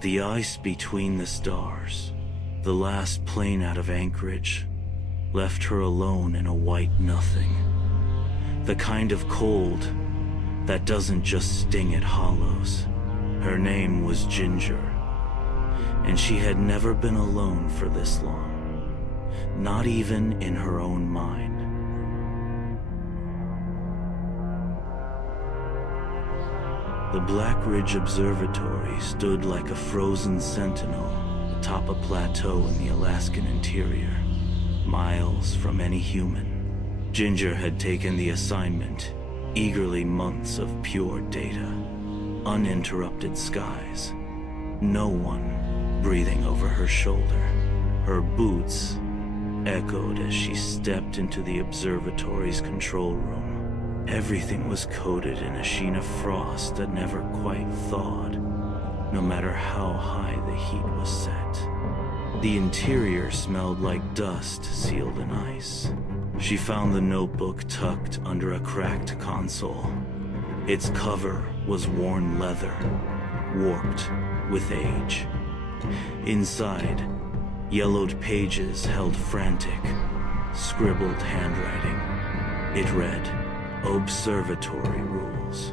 The ice between the stars, the last plane out of Anchorage, left her alone in a white nothing. The kind of cold that doesn't just sting, it hollows. Her name was Ginger, and she had never been alone for this long, not even in her own mind. The Black Ridge Observatory stood like a frozen sentinel atop a plateau in the Alaskan interior, miles from any human. Ginger had taken the assignment, eagerly months of pure data, uninterrupted skies, no one breathing over her shoulder. Her boots echoed as she stepped into the observatory's control room. Everything was coated in a sheen of frost that never quite thawed, no matter how high the heat was set. The interior smelled like dust sealed in ice. She found the notebook tucked under a cracked console. Its cover was worn leather, warped with age. Inside, yellowed pages held frantic, scribbled handwriting. It read, "Observatory rules.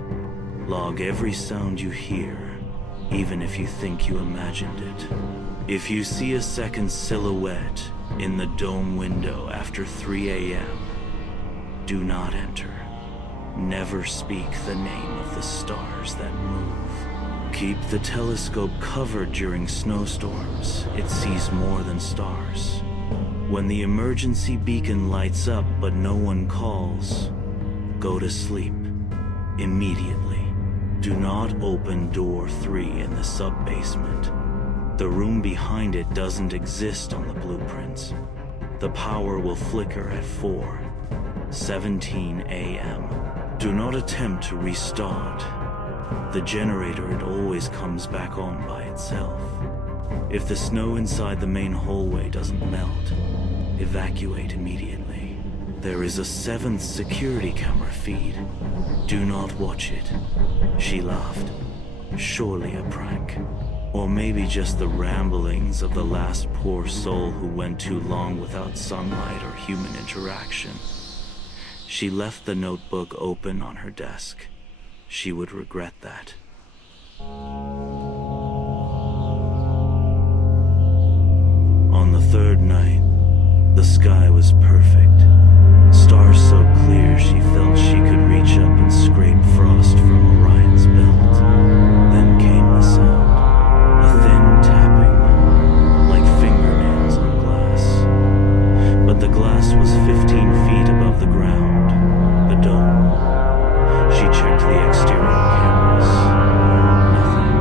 Log every sound you hear, even if you think you imagined it. If you see a second silhouette in the dome window after 3 a.m., do not enter. Never speak the name of the stars that move. Keep the telescope covered during snowstorms. It sees more than stars. When the emergency beacon lights up but no one calls, go to sleep immediately. Do not open door 3 in the sub-basement. The room behind it doesn't exist on the blueprints. The power will flicker at 4:17 a.m. Do not attempt to restart. The generator, it always comes back on by itself. If the snow inside the main hallway doesn't melt, evacuate immediately. There is a 7th security camera feed. Do not watch it." She laughed. Surely a prank. Or maybe just the ramblings of the last poor soul who went too long without sunlight or human interaction. She left the notebook open on her desk. She would regret that. On the 3rd night, the sky was perfect. Stars so clear she felt she could reach up and scrape frost from Orion's belt. Then came the sound, a thin tapping, like fingernails on glass. But the glass was 15 feet above the ground, the dome. She checked the exterior cameras. Nothing.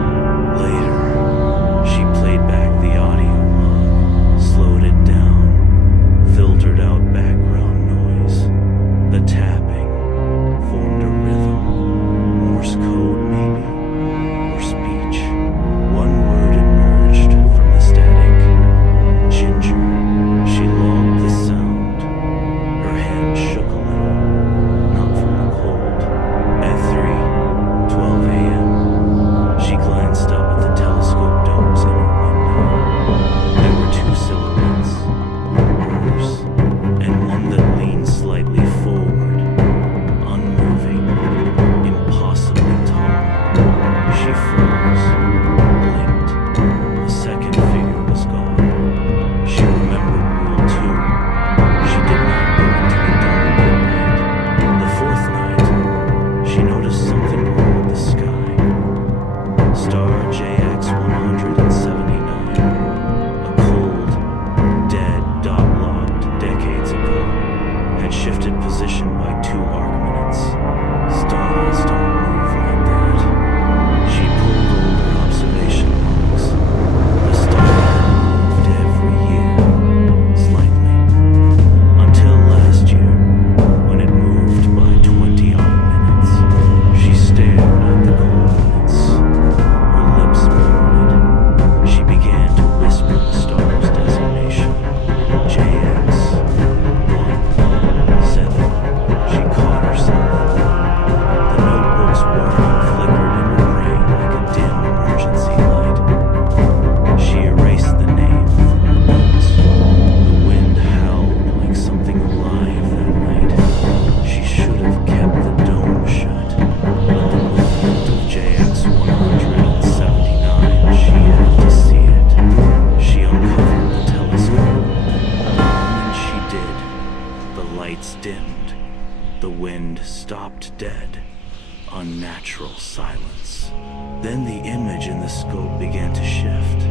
Then the image in the scope began to shift.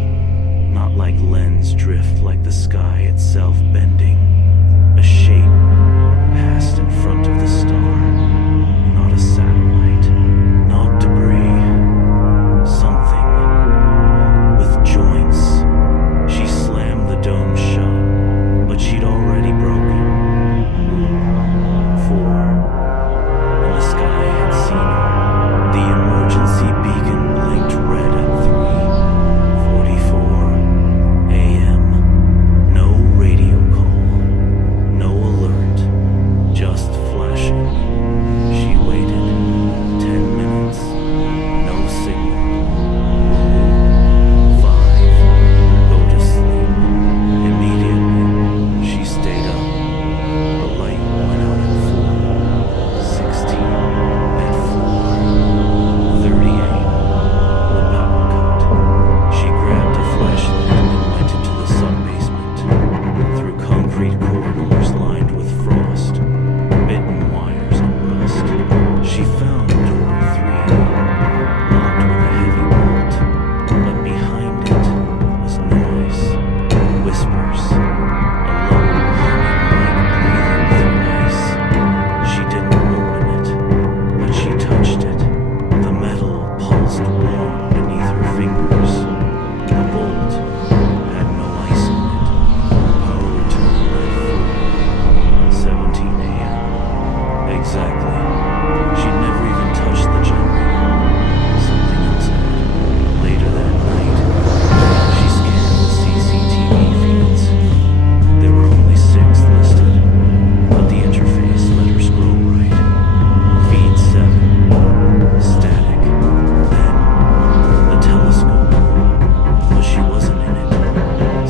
Not like lens drift, like the sky itself bending. A shape passed in front of the star. Not a satellite, not debris. Something with joints. She slammed the dome shut, but she'd already broken. 4. And the sky had seen her. The emergency beacon blinked red at 3:44 a.m. No radio call, no alert, just flashing. She waited 10 minutes, no signal. Rule 5, go to sleep. Immediately, she stayed up. The light went out at 4:16, at 4:38, the power cut. She grabbed a flashlight and went into the sub-basement, through concrete corridors lined with frost, bitten wires and rust. She found door 3, locked with a heavy bolt, but behind it was noise, whispers, a low humming like breathing through ice. She didn't open it, but she touched it. The metal pulsed warm beneath her fingers. The bolt had no ice on it. Power returned at 4:17 a.m. Exactly. She'd never even touched the generator. Something else had. Later that night, she scanned the CCTV feeds. There were only 6 listed, but the interface let her scroll right. Feed 7, static. Then, the telescope, but she wasn't in it.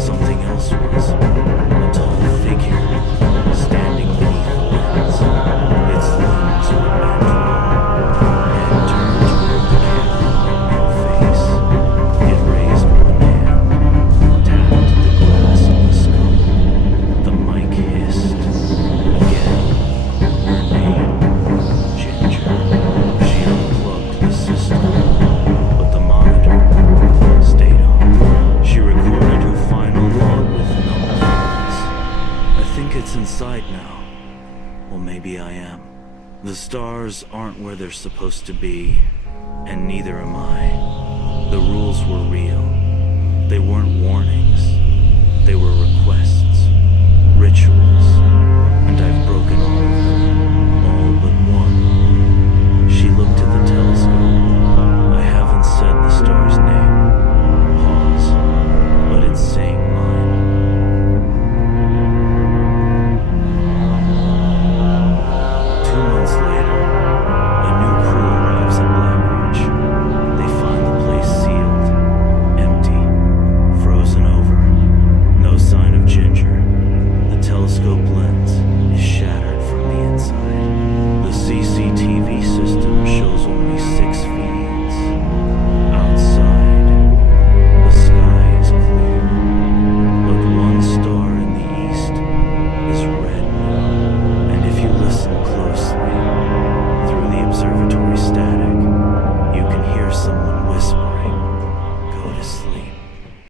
Something else was. A tall figure, standing beneath the lens. Its limbs were bent low, head turned toward the camera with no face. It raised one hand, tapped the glass of the scope. The mic hissed. Again, her name, Ginger. She unplugged the system, but the monitor stayed on. She recorded her final log with numb fingers. I think it's inside now. Well, maybe I am. The stars aren't where they're supposed to be, and neither am I. The rules were real. They weren't warnings.